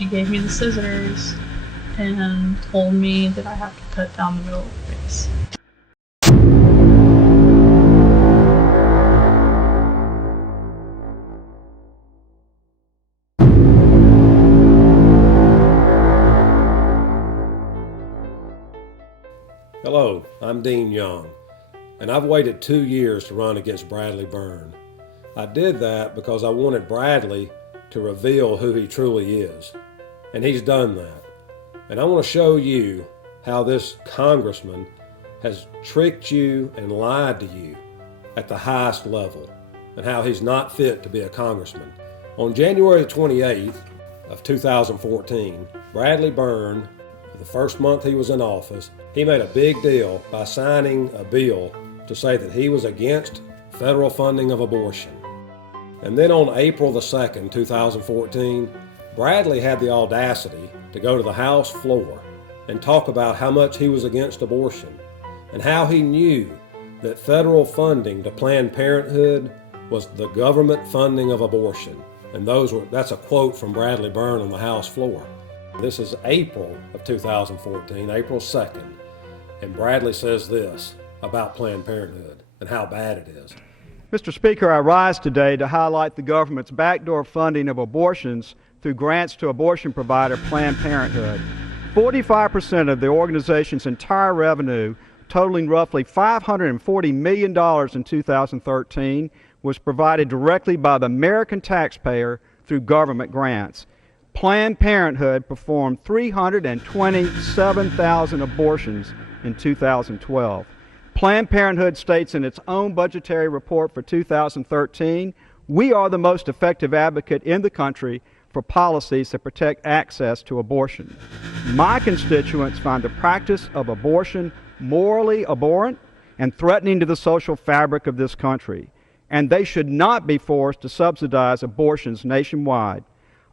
She gave me the scissors and told me that I have to cut down the middle of the face. Hello, I'm Dean Young, and I've waited 2 years to run against Bradley Byrne. I did that because I wanted Bradley to reveal who he truly is, and he's done that. And I want to show you how this congressman has tricked you and lied to you at the highest level, and how he's not fit to be a congressman. On January 28th of 2014, Bradley Byrne, the first month he was in office, he made a big deal by signing a bill to say that he was against federal funding of abortion. And then on April the 2nd, 2014, Bradley had the audacity to go to the House floor and talk about how much he was against abortion and how he knew that federal funding to Planned Parenthood was the government funding of abortion. And that's a quote from Bradley Byrne on the House floor. This is April of 2014, April 2nd, and Bradley says this about Planned Parenthood and how bad it is. Mr. Speaker, I rise today to highlight the government's backdoor funding of abortions through grants to abortion provider Planned Parenthood. 45% of the organization's entire revenue, totaling roughly $540 million in 2013, was provided directly by the American taxpayer through government grants. Planned Parenthood performed 327,000 abortions in 2012. Planned Parenthood states in its own budgetary report for 2013, "We are the most effective advocate in the country for policies that protect access to abortion. My constituents find the practice of abortion morally abhorrent and threatening to the social fabric of this country, and they should not be forced to subsidize abortions nationwide.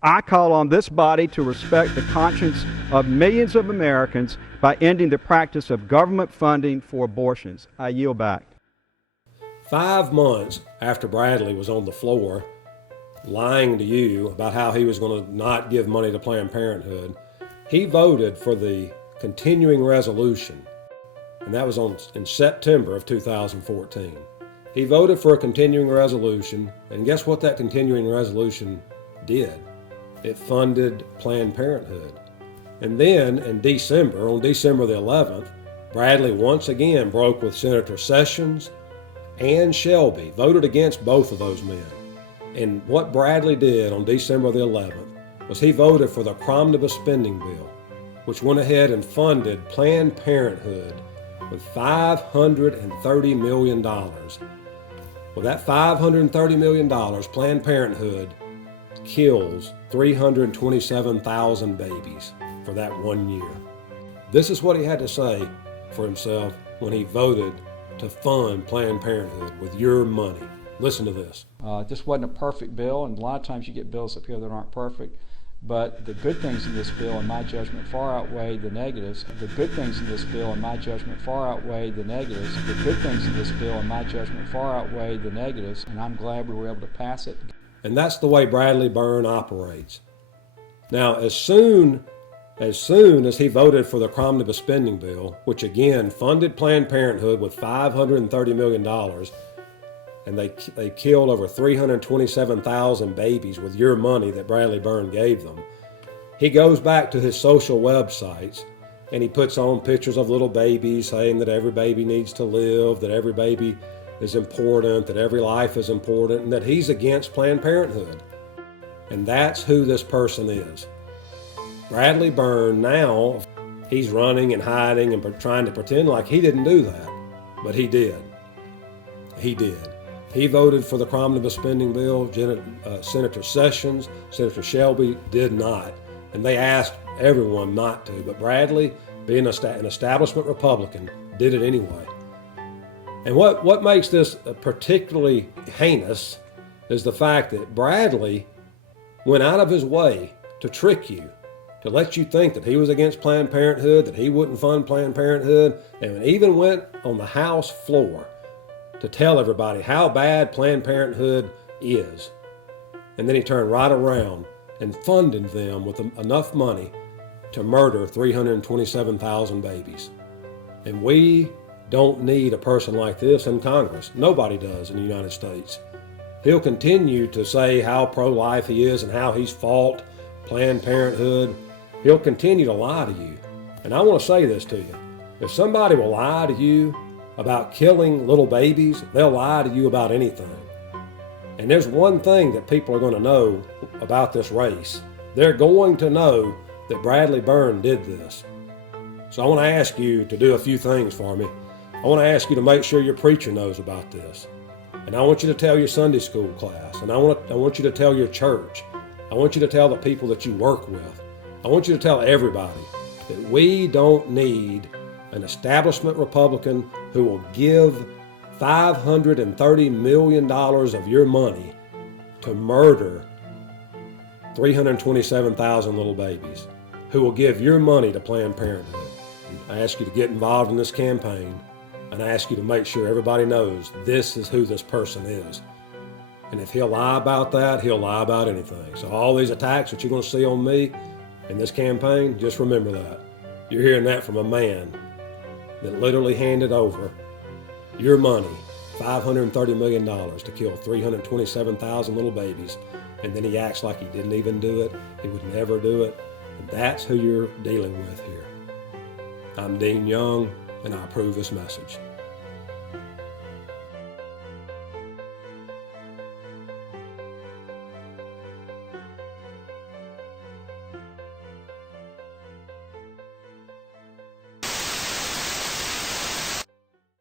I call on this body to respect the conscience of millions of Americans by ending the practice of government funding for abortions." I yield back. 5 months after Bradley was on the floor lying to you about how he was going to not give money to Planned Parenthood, he voted for the continuing resolution, and that was in September of 2014. He voted for a continuing resolution, and guess what that continuing resolution did? It funded Planned Parenthood. And then in December, on December the 11th, Bradley once again broke with Senator Sessions and Shelby, voted against both of those men. And what Bradley did on December the 11th was he voted for the omnibus spending bill, which went ahead and funded Planned Parenthood with $530 million. With that $530 million, Planned Parenthood kills 327,000 babies for that 1 year. This is what he had to say for himself when he voted to fund Planned Parenthood with your money. Listen to this. This wasn't a perfect bill, and a lot of times you get bills up here that aren't perfect, but the good things in this bill, in my judgment, far outweigh the negatives. The good things in this bill, in my judgment, far outweigh the negatives. The good things in this bill, in my judgment, far outweigh the negatives, and I'm glad we were able to pass it. And that's the way Bradley Byrne operates. Now, as soon as he voted for the omnibus spending bill, which again funded Planned Parenthood with $530 million, and they killed over 327,000 babies with your money that Bradley Byrne gave them, he goes back to his social websites and he puts on pictures of little babies saying that every baby needs to live, that every baby is important, that every life is important, and that he's against Planned Parenthood. And that's who this person is. Bradley Byrne, now, he's running and hiding and trying to pretend like he didn't do that, but he did. He did. He voted for the omnibus spending bill. Senator Sessions, Senator Shelby did not, and they asked everyone not to, but Bradley, being an establishment Republican, did it anyway. And what makes this particularly heinous is the fact that Bradley went out of his way to trick you, to let you think that he was against Planned Parenthood, that he wouldn't fund Planned Parenthood, and even went on the House floor to tell everybody how bad Planned Parenthood is. And then he turned right around and funded them with enough money to murder 327,000 babies. And we don't need a person like this in Congress. Nobody does in the United States. He'll continue to say how pro-life he is and how he's fought Planned Parenthood. He'll continue to lie to you. And I want to say this to you. If somebody will lie to you about killing little babies, they'll lie to you about anything. And there's one thing that people are going to know about this race. They're going to know that Bradley Byrne did this. So I want to ask you to do a few things for me. I want to ask you to make sure your preacher knows about this. And I want you to tell your Sunday school class. And I want you to tell your church. I want you to tell the people that you work with. I want you to tell everybody that we don't need an establishment Republican who will give $530 million of your money to murder 327,000 little babies, who will give your money to Planned Parenthood. I ask you to get involved in this campaign, and I ask you to make sure everybody knows this is who this person is. And if he'll lie about that, he'll lie about anything. So all these attacks that you're going to see on me in this campaign, just remember that. You're hearing that from a man that literally handed over your money, $530 million, to kill 327,000 little babies, and then he acts like he didn't even do it. He would never do it. And that's who you're dealing with here. I'm Dean Young, and I approve this message.